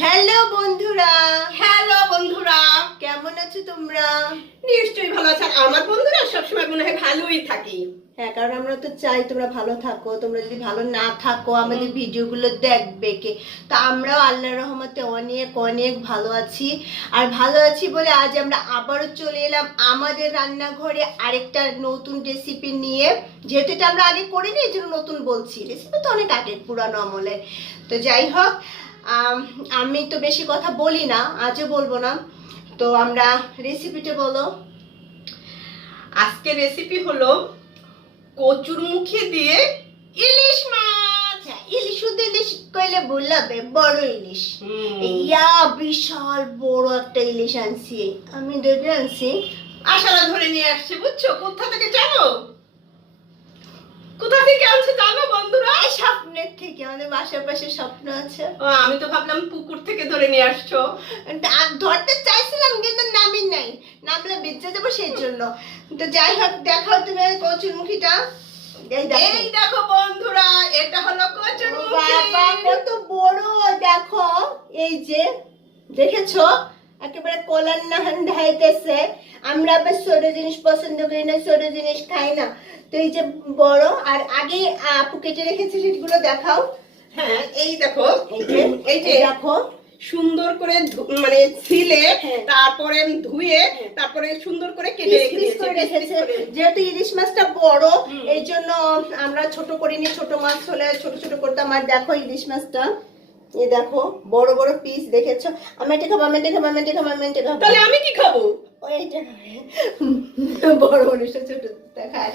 Hello বন্ধুরা, hello বন্ধুরা, কেমন আছো তোমরা? নিশ্চয়ই ভালো আছেন। আমার বন্ধুরা সবসময় মনে হয় ভালোই থাকি। হ্যাঁ, কারণ আমরা তো চাই তোমরা ভালো থাকো। তোমরা যদি ভালো না থাকো আমাদের ভিডিওগুলো দেখবে কে? তো আমরাও আল্লাহর রহমতে অনেক অনেক ভালো আছি। আর ভালো আছি বলে আজ আমরা আবারও চলে এলাম আমাদের রান্নাঘরে আরেকটা নতুন রেসিপি নিয়ে। যেহেতু এটা আমরা আগে করিনি, এই জন্য নতুন বলছি। রেসিপি তো অনেক আগে, পুরানো আমলের। তো যাই হোক, আমি তো বেশি কথা বলি না, আজও বলবো না। তো আমরা রেসিপিটা বলো। আজকে রেসিপি হলো কচুরমুখী দিয়ে ইলিশ মাছ। হ্যাঁ, ইলিশ শুধু ইলিশ কইলে বললাবে, বড় ইলিশ। ইয়া বিশাল বড় একটা ইলিশ আনছি, আমি দুটো আনছি। আশারা ধরে নিয়ে আসছে, বুঝছো? কোথা থেকে জানো? কোথা থেকে আনছে জানো বন্ধুরা? এই স্বপ্নের থেকে, আমাদের বাসার পাশে স্বপ্ন আছে। আমি তো ভাবলাম পুকুর থেকে ধরে নিয়ে আসছো। ধরতে চাইছিলাম কিন্তু নামি নাই, নামলে বেঁচে যাবো সেই জন্য। তো যাই হোক, দেখাও তুমি কচুরমুখীটা। এই দেখো বন্ধুরা, এটা হলো কচুরমুখী। বাবা কত বড়, দেখো। এই যে দেখেছো, একেবারে কলার নাহান ঢাইতেছে। আমরা আবার ছোট জিনিস পছন্দ করি না, ছোট জিনিস খাই না। তো এই যে বড়, আর আগে আপু কেটে রেখেছে সেগুলো দেখাও। হ্যাঁ, এই দেখো, এই যে দেখো, সুন্দর করে মানে ছিলে, হ্যাঁ। তারপরে ধুয়ে, তারপরে সুন্দর করে কেটে রেখেছে। যেহেতু ইলিশ মাছটা বড়, এই জন্য আমরা ছোট করিনি। ছোট মাছ হলে ছোট ছোট করতাম। আর দেখো ইলিশ মাছটা, এই দেখো বড় বড় পিস, দেখেছো? আমি এটা খাবো, আমি এটা খাবো, আমি এটা খাবো, আমি এটা খাবো। তাহলে আমি কি খাবো? ওইটা বড় মানুষটা ছোট দেখায়।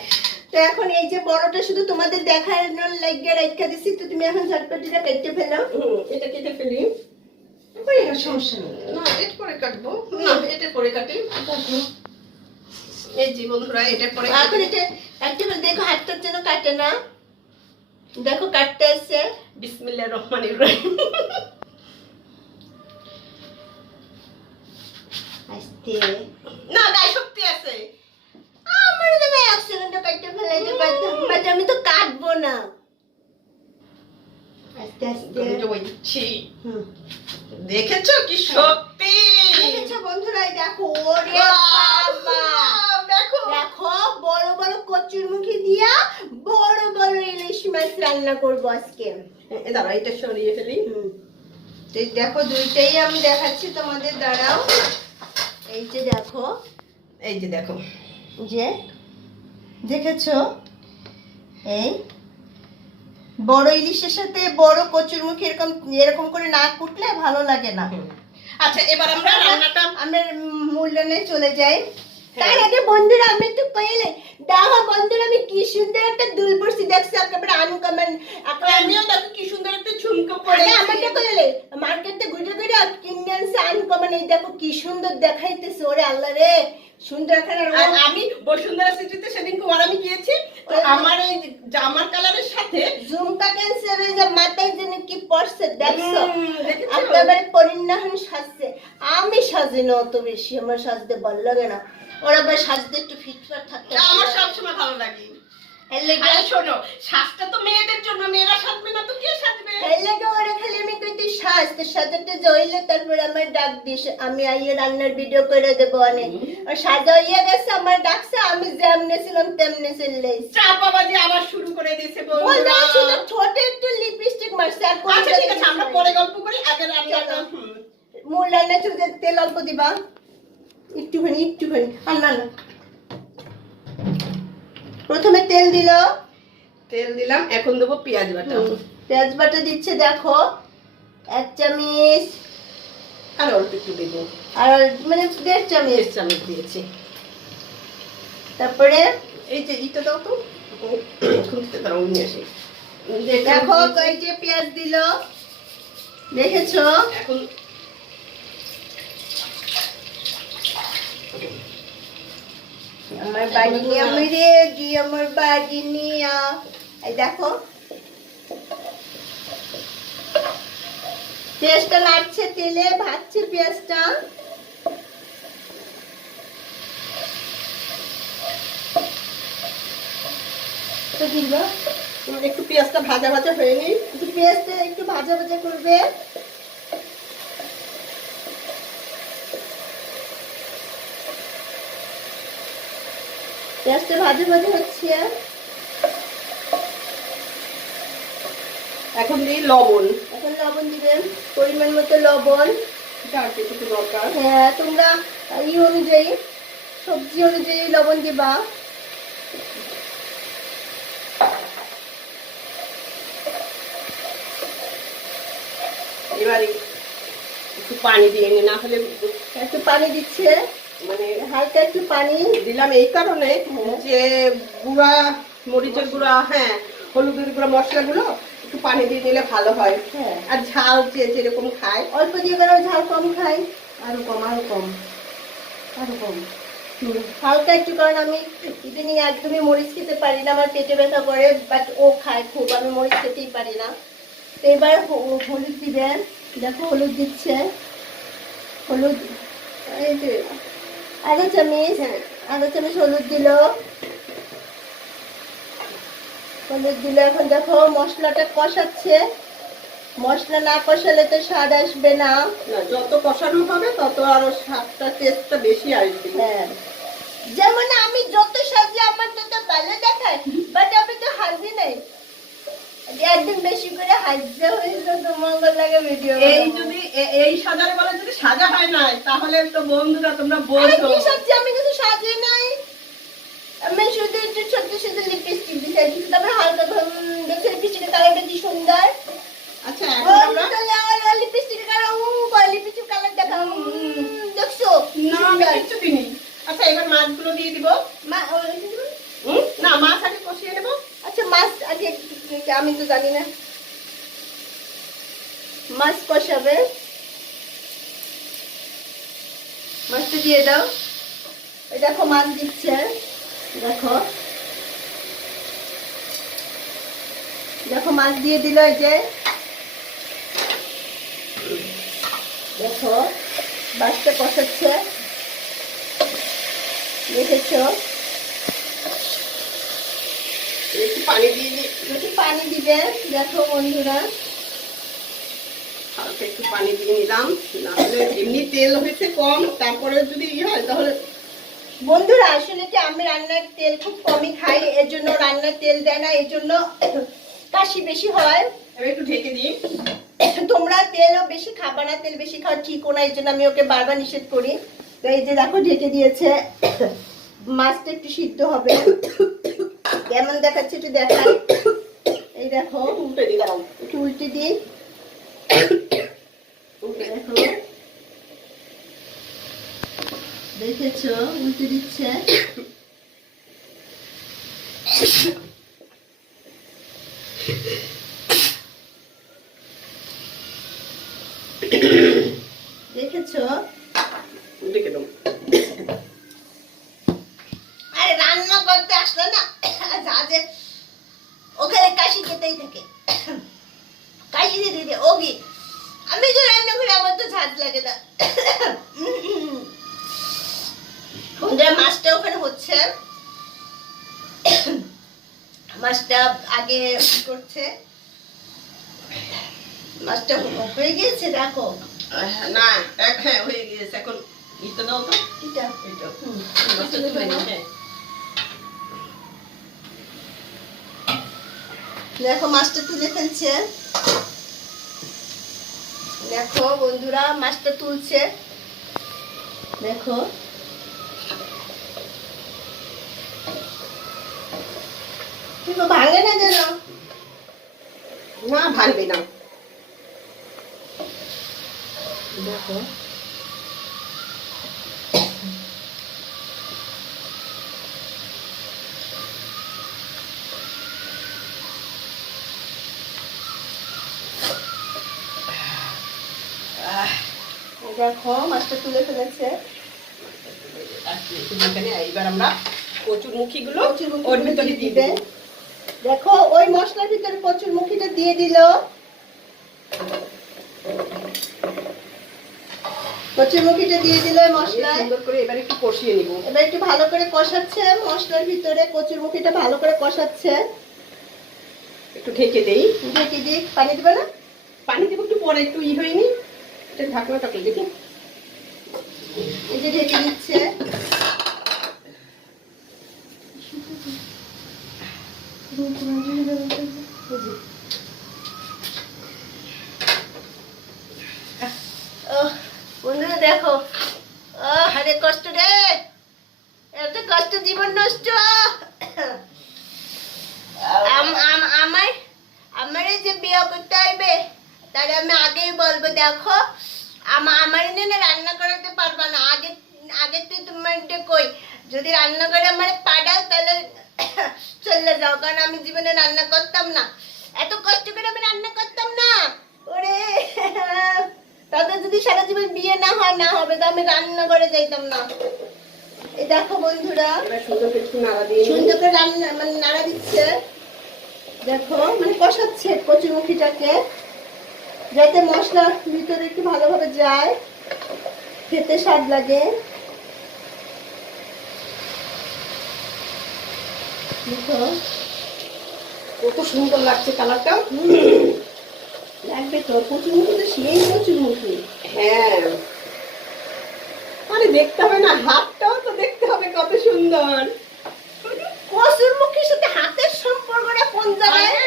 তো এখন এই যে বড়টা শুধু তোমাদের দেখানোর লাগিয়ে রাখা দিছি। তো তুমি এখন ঝটপটিটা কেটে ফেলো। এটা কেটে ফেলি। সমস্যা নেই, না, এটা পরে কাটবো। না, এটা পরে কাটি। এই যে বন্ধুরা, এটা পরে এখন এটা একটা দেখো, হাতটার যেন কাটে না। দেখো কাটতে আসছে। বিসমিল্লাহির রহমানির রহিম। আস্তে, না, গায়ে শক্তি আছে। আমার তো ভাই 1 সেকেন্ডে কাটতে ফেলাইতে পারতাম, বাট আমি তো কাটবো না। আস্তে আস্তে ওই দিচ্ছি। হুম, দেখেছো কি শক্তি? দেখেছো বন্ধুরা? এই দেখো, ওরে বাবা, দেখো দেখো বড় বড় কচুরমুখী দিয়া বড় বড় ইলিশ মাছ রান্না করবো আজকে। দাঁড়া, এটা সরিয়ে ফেলি। তো দেখো, দুইটাই আমি দেখাচ্ছি তোমাদের, দাঁড়াও। এই যে দেখো, এই যে দেখো, যে দেখেছো, এই বড় ইলিশের সাথে বড় কচুরমুখী এরকম এরকম করে না কুটলে ভালো লাগে না। আচ্ছা, এবার আমরা রান্নাটা আমরা মূল রান্নায় চলে যাই। তার আগে বন্ধুরা আমি একটু কইলে দেখো বন্ধুরা, আমি কি সুন্দর একটা দুল পরছি, দেখছো? একেবারে আনকমন। আমিও দেখো কি সুন্দর একটা ঝুমকো পরে আরে আমারটা কইলে মার্কেটে ঘুরে ঘুরে কিনে আনছে আনকমন। এই দেখো কি সুন্দর দেখাইতেছে, ওরে আল্লাহ রে, সুন্দর এখানে। আর আমি বসুন্ধরা সিটিতে সেদিনকে আমি গিয়েছি, তো আমার এই জামার কালারের সাথে ঝুমকা ক্যান্সার হয়ে যা, মাথায় যেন কি পড়ছে দেখছো? দেখেছো? একেবারে পরিণাহন সাজছে। আমি সাজি না অত বেশি, আমার সাজতে ভালো লাগে না। ওরা আবার সাজতে একটু ফিটফাট থাকতে আমার সবসময় ভালো লাগে। এর লেগে আরে শোনো, সাজটা তো মেয়েদের জন্য, মেয়েরা সাজবে না তো কে সাজবে? এর লেগে ওরা খালি আমি কই তুই সাজ, তো সাজাতে জইলে তারপর আমার ডাক দিস, আমি আইয়ে রান্নার ভিডিও করে দেবো অনেক। আর সাজা হইয়া গেছে, আমার ডাকছে, আমি যেমনে ছিলাম তেমনে চলে এসেছি। চাপাবাজি আবার শুরু করে দিয়েছে বন্ধুরা। বলতে শুধু ঠোঁটে একটু লিপস্টিক মারছে, আর কোনো আচ্ছা ঠিক আছে, আমরা পরে গল্প করি, আগে রান্নাটা। মূল রান্না চলতে তেল অল্প দিবা, একটুখানি একটুখানি। আর না না, প্রথমে তেল দিল, তেল দিলাম, এখন দেবো পেঁয়াজ বাটা। পেঁয়াজ বাটা দিচ্ছে দেখো 1 চামচ, আর অল্প একটু দেবো, আর মানে 1.5 চামচ। 1 চামচ দিয়েছি। তারপরে এই যে ইটা দাও তো, খুঁজতে দাও, নিয়ে আসি। দেখো এই যে পেঁয়াজ দিল, দেখেছো? এখন আমার বাড়ি নিয়ে আমি রে জি, আমার বাড়ি নিয়ে। এই দেখো পেঁয়াজটা নাড়ছে তেলে, ভাজছে পেঁয়াজটা। তো দিবা একটু পেঁয়াজটা ভাজা ভাজা হয়ে নি, পেঁয়াজটা একটু ভাজা ভাজা করবে। পেঁয়াজটা ভাজা ভাজা হচ্ছে। এখন দিই লবণ। এখন লবণ দিবেন, পরিমাণ মতো লবণ। যার যেটুকু দরকার। হ্যাঁ, তোমরা অনুযায়ী, সবজি অনুযায়ী লবণ দিবা। এবারে একটু পানি দিয়ে নি, না হলে একটু পানি দিচ্ছে, মানে হালকা একটু পানি দিলাম এই কারণে যে গুঁড়া মরিচের গুঁড়া, হ্যাঁ হলুদের গুঁড়া, মশলাগুলো একটু পানি দিয়ে দিলে ভালো হয়। হ্যাঁ, আর ঝাল যে যেরকম খায়, অল্প দিয়ে বেরো, ঝাল কম খাই, আরো কম আরো কম আরো কম। হালকা একটু, কারণ আমি ইদানিং একদমই মরিচ খেতে পারি না, আমার পেটে ব্যথা করে, বাট ও খায় খুব, আমি মরিচ খেতেই পারি না। তো এবার হলুদ দিবেন, দেখো হলুদ দিচ্ছে, হলুদ এই যে আধা চামচ, হ্যাঁ আধা চামচ হলুদ দিল, হলুদ দিলে এখন দেখো মশলাটা কষাচ্ছে। মশলা না কষালে তো স্বাদ আসবে না। না, যত কষানো হবে তত আরো স্বাদটা, টেস্টটা বেশি আসবে। হ্যাঁ, যেমন আমি যত সাজি আমার তত ভালো দেখায়, বাট আমি তো হাজি নাই। একদিন বেশি করে হাজতে হয়েছে তো মঙ্গল লাগে ভিডিও। এই যদি এই সাজার বলে যদি সাজা হয় না, তাহলে তো বন্ধুরা তোমরা বলছো কি সাজি, আমি কিছু সাজি নাই, আমি শুধু একটু ছোট্ট ছোট্ট লিপস্টিক দিয়েছি, কিন্তু আমি হালকা দেখছি লিপস্টিকের কালারটা কি সুন্দর। আচ্ছা এখন আমরা লিপস্টিকের কালার, লিপস্টিক কালার দেখা দেখছো না, আমি কিচ্ছু দিইনি। আচ্ছা এবার মাছগুলো দিয়ে দিব। না, মাছ আগে কষিয়ে নেব। আচ্ছা মাছ আগে, আমি তো জানি না, মাছ কষাবে, মাছটা দিয়ে দাও। ওই দেখো মাছ দিচ্ছে, দেখো দেখো মাছ দিয়ে দিল, এই যে দেখো মাছটা কষাচ্ছে, দেখেছো? একটু পানি দিয়ে দিই। একটু পানি দিবে, দেখো বন্ধুরা, হালকা একটু পানি দিয়ে নিলাম, না হলে এমনি তেল হয়েছে কম, তারপরে যদি হয় তাহলে। বন্ধুরা আসলে কি আমি রান্নার তেল খুব কমই খাই, এর জন্য রান্নার তেল দেয় না, এর জন্য কাশি বেশি হয়। এবার একটু ঢেকে দিই। তোমরা তেলও বেশি খাবা না, তেল বেশি খাওয়া ঠিক না, এর জন্য আমি ওকে বারবার নিষেধ করি। তো এই যে দেখো ঢেকে দিয়েছে, মাছটা একটু সিদ্ধ হবে, কেমন দেখাচ্ছে একটু দেখাই। এই দেখো উল্টে দিলাম, একটু উল্টে দিই, দেখো দেখেছো উল্টে দিচ্ছে। দেখেছো? দেখে দাও। আরে রান্না করতে আসলে না, যা যে ওখানে কাশি খেতেই থাকে, কাশি দিতে দিতে ওগি, আমি তো রান্না করি, আমার তো ঝাঁজ লাগে না। মাছটা ওখানে হচ্ছে, মাছটা আগে করছে, মাছটা হয়ে গিয়েছে দেখো। না হ্যাঁ হয়ে গিয়েছে, এখন ইটা দাও তো। এটা এটা মাছটা তুলে নাও। হ্যাঁ দেখো মাছটা তুলে ফেলছে, দেখো বন্ধুরা মাছটা তুলছে, দেখো কিন্তু ভাঙে না যেন। না, ভাঙবে না। দেখো দেখো মাছটা তুলে ফেলেছে। এইবার আমরা কচুরমুখী গুলো কচুরমুখী ওর গুলো ভিতরে দিয়ে দিয়ে দিবে। দেবো। দেখো ওই মশলার ভিতরে কচুরমুখীটা দিয়ে দিল, কচুরমুখীটা দিয়ে দিল মশলা, সুন্দর করে এবার একটু কষিয়ে নিব। এবার একটু ভালো করে কষাচ্ছে, মশলার ভিতরে কচুরমুখীটা ভালো করে কষাচ্ছে। একটু ঢেকে দেই। ঢেকে দিয়ে পানি দিবে না? পানি দেবো একটু পরে, একটু হয়নি, এটা ঢাকনাটা খুলে দেখি। এই যে ঢেকে দিচ্ছে, বন্ধুরা দেখো, আরে কষ্ট রে, এত কষ্ট, জীবন নষ্ট। আমার যে বিয়ে করতে হইবে তাহলে আমি আগেই বলবো, দেখো আমার না রান্না করাতে পারবা না। আগে তুই তোমার কই, যদি রান্না করে আমার পাঠাও তাহলে চলে যাও, কারণ আমি জীবনে রান্না করতাম না, এত কষ্ট করে আমি রান্না করতাম না। ওরে তাদের যদি সারা জীবন বিয়ে না হয়, না হবে, তো আমি রান্না করে যাইতাম না। এই দেখো বন্ধুরা, সুন্দর করে রান্না মানে নাড়া দিচ্ছে, দেখো মানে কষাচ্ছে কচুরমুখিটাকে, যাতে মশলা ভিতরে একটু ভালোভাবে যায়, খেতে স্বাদ লাগে। দেখো কত সুন্দর লাগছে কালারটা। লাগবে তো, কচুরমুখি তো সেই কচুরমুখি। হ্যাঁ, মানে দেখতে হবে না, হাতটাও তো দেখতে হবে কত সুন্দর। কচুরমুখির সাথে হাতের সম্পর্কটা কোন জায়গায়?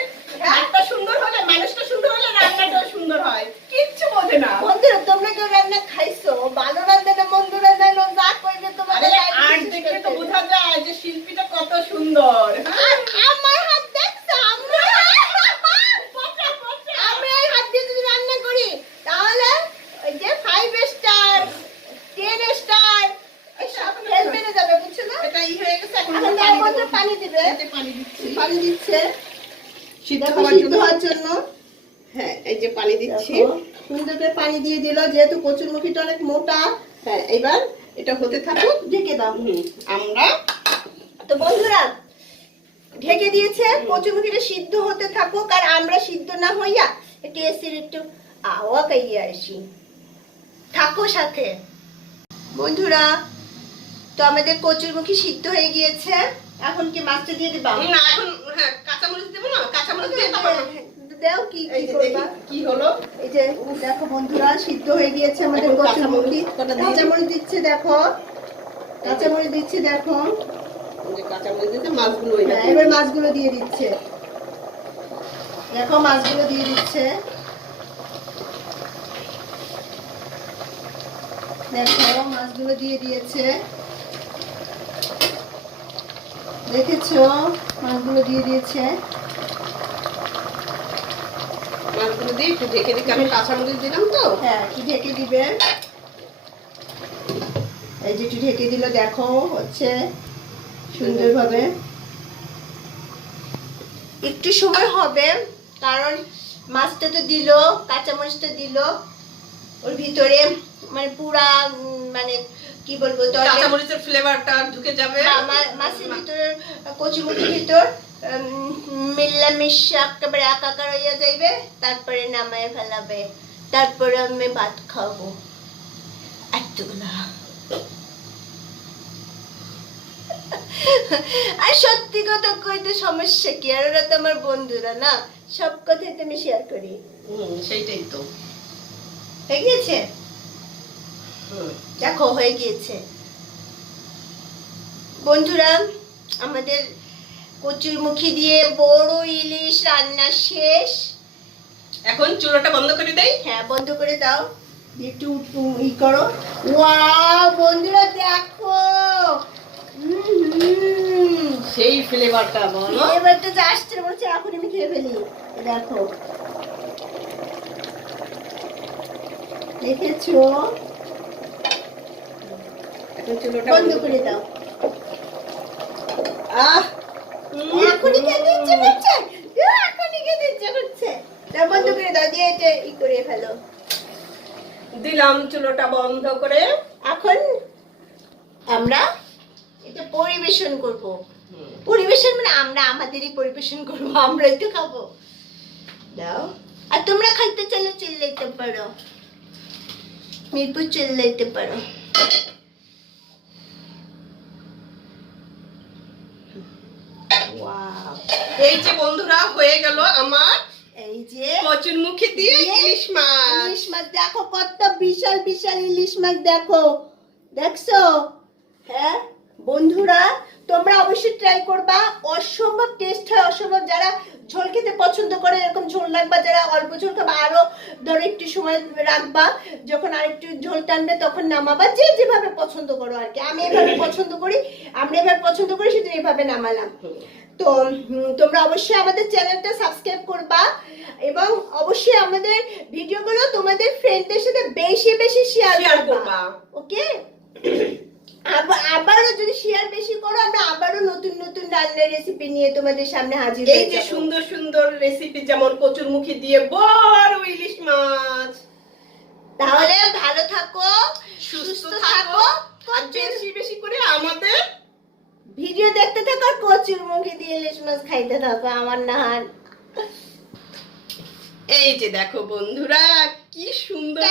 হাতটা সুন্দর হলে, মানুষটা সুন্দর হলে রান্নাটাও সুন্দর হয়, কিচ্ছু বোঝে না। বন্ধুরা তোমরা কেউ রান্না খাইছো? ভালো রান্না না মন্দ রান্না, যা কইবে তোমাদের আর দেখলে তো বোঝা যায় যে শিল্পীটা কত সুন্দর। আমার হাত দেখছো? আমি এই হাত দিয়ে যদি রান্না করি তাহলে ওই যে 5 স্টার 10 স্টার সব ফেল মেরে যাবে, বুঝছো না? এটা হয়ে গেছে, এখন এখন তার মধ্যে পানি দিবে, পানি দিচ্ছি, পানি দিচ্ছে সিদ্ধ দেখো হওয়ার সিদ্ধ জন্য। হওয়ার জন্য। হ্যাঁ, এই যে পানি দিচ্ছি। দেখো, সুন্দর করে পানি দিয়ে দিল, যেহেতু কচুরমুখিটা অনেক মোটা। হ্যাঁ, এবার এটা হতে থাকুক, ঢেকে দাও। আমরা তো বন্ধুরা ঢেকে দিয়েছে, কচুরমুখিটা সিদ্ধ হতে থাকুক, আর আমরা সিদ্ধ না হইয়া একটু এসির একটু আওয়া খাইয়ে আসি, থাকো সাথে। বন্ধুরা তো আমাদের কচুরমুখি সিদ্ধ হয়ে গিয়েছে, এখন কি মাছটা দিয়ে দিবা? না, এখন হ্যাঁ কাঁচামরিচ দেবো না, কাঁচামরিচ দিয়ে তারপর দাও, কি এই কি যে করবা? দেখি কি হলো। এই যে দেখো বন্ধুরা, সিদ্ধ হয়ে গিয়েছে আমাদের এখন কচুরমুখি। কাঁচামরিচ কটা দিয়ে কাঁচামরিচ দিচ্ছে, দেখো কাঁচামরিচ দিচ্ছে, দেখো। এই যে কাঁচামরিচ দিতে মাছগুলো ওই হ্যাঁ, এবার মাছগুলো দিয়ে দিচ্ছে, দেখো মাছগুলো দিয়ে দিচ্ছে, দেখো মাছগুলো দিয়ে দিয়েছে, দেখেছো মাছগুলো দিয়ে দিয়েছে। মাছগুলো দিয়ে একটু ঢেকে দিকে, আমি কাঁচামরিচ দিলাম তো। হ্যাঁ, একটু ঢেকে দিবে, এই যে একটু ঢেকে দিল, দেখো হচ্ছে সুন্দরভাবে। একটু সময় হবে, কারণ মাছটা তো দিল, কাঁচামরিচটা দিল ওর ভিতরে, মানে পুরা মানে কি বলবো, কাঁচামরিচের ফ্লেভারটা ঢুকে যাবে মাছের ভিতরে, কচুমুখির ভিতর মিল্লামিশা একেবারে একাকার হইয়া যাইবে, তারপরে নামায় ফেলাবে, তারপরে আমি ভাত খাবো এতগুলা। আর সত্যি কথা কইতে সমস্যা কি, আর ওরা তো আমার বন্ধুরা না, সব কথাই তো আমি শেয়ার করি। সেইটাই তো হয়ে গিয়েছে, দেখো হয়ে গিয়েছে বন্ধুরা, আমাদের কচুরমুখি দিয়ে বড় ইলিশ রান্না শেষ। এখন চুলাটা বন্ধ করে দেই। হ্যাঁ, বন্ধ করে দাও, একটু ই করো। ওয়াও বন্ধুরা দেখো, সেই ফ্লেভারটা বলো, এবার তো যা আসছে মনে হচ্ছে এখন আমি খেয়ে ফেলি। দেখো, দেখেছো? এখন চুলাটা বন্ধ করে দাও। আহ এখনই খেতে ইচ্ছে করছে, এখনই খেতে ইচ্ছে করছে। দাও, বন্ধ করে দাও, দিয়ে এটা ই করে ফেলো। দিলাম চুলাটা বন্ধ করে। এখন আমরা এটা পরিবেশন করব। পরিবেশন মানে আমরা আমাদেরই পরিবেশন করব, আমরাই তো খাবো। দাও, আর তোমরা খাইতে চলে যেতে পারো, মিরপুর চলে যেতে পারো। ওয়াও, এই যে বন্ধুরা হয়ে গেল আমার এই যে কচুরমুখী দিয়ে ইলিশ মাছ। ইলিশ মাছ দেখো, কত বিশাল বিশাল ইলিশ মাছ, দেখো দেখছো? হ্যাঁ, বন্ধুরা তোমরা অবশ্যই ট্রাই করবা, অসম্ভব টেস্ট হয়, অসম্ভব। যারা ঝোল খেতে পছন্দ করে এরকম ঝোল রাখবা, যারা অল্প ঝোল খাবা আরো ধরো একটু সময় রাখবা, যখন আরেকটু ঝোল টানবে তখন নামাবা, যে যেভাবে পছন্দ করো আর কি। আমি এভাবে পছন্দ করি, আমরা এভাবে পছন্দ করি, সেটা এভাবে নামালাম। তো তোমরা অবশ্যই আমাদের চ্যানেলটা সাবস্ক্রাইব করবা এবং অবশ্যই আমাদের ভিডিওগুলো তোমাদের ফ্রেন্ডদের সাথে বেশি বেশি শেয়ার করবা, ওকে? আবারও যদি শেয়ার বেশি করো, আমরা আবারও নতুন নতুন রান্নার রেসিপি নিয়ে তোমাদের সামনে হাজির এই যে সুন্দর সুন্দর রেসিপি, যেমন কচুরমুখী দিয়ে বড় ইলিশ মাছ। তাহলে ভালো থাকো, সুস্থ থাকো, আর বেশি বেশি করে আমাদের ভিডিও দেখতে থাকো, আর কচুরমুখী দিয়ে ইলিশ মাছ খাইতে থাকো আমার নাহার। এই যে দেখো বন্ধুরা, কি সুন্দর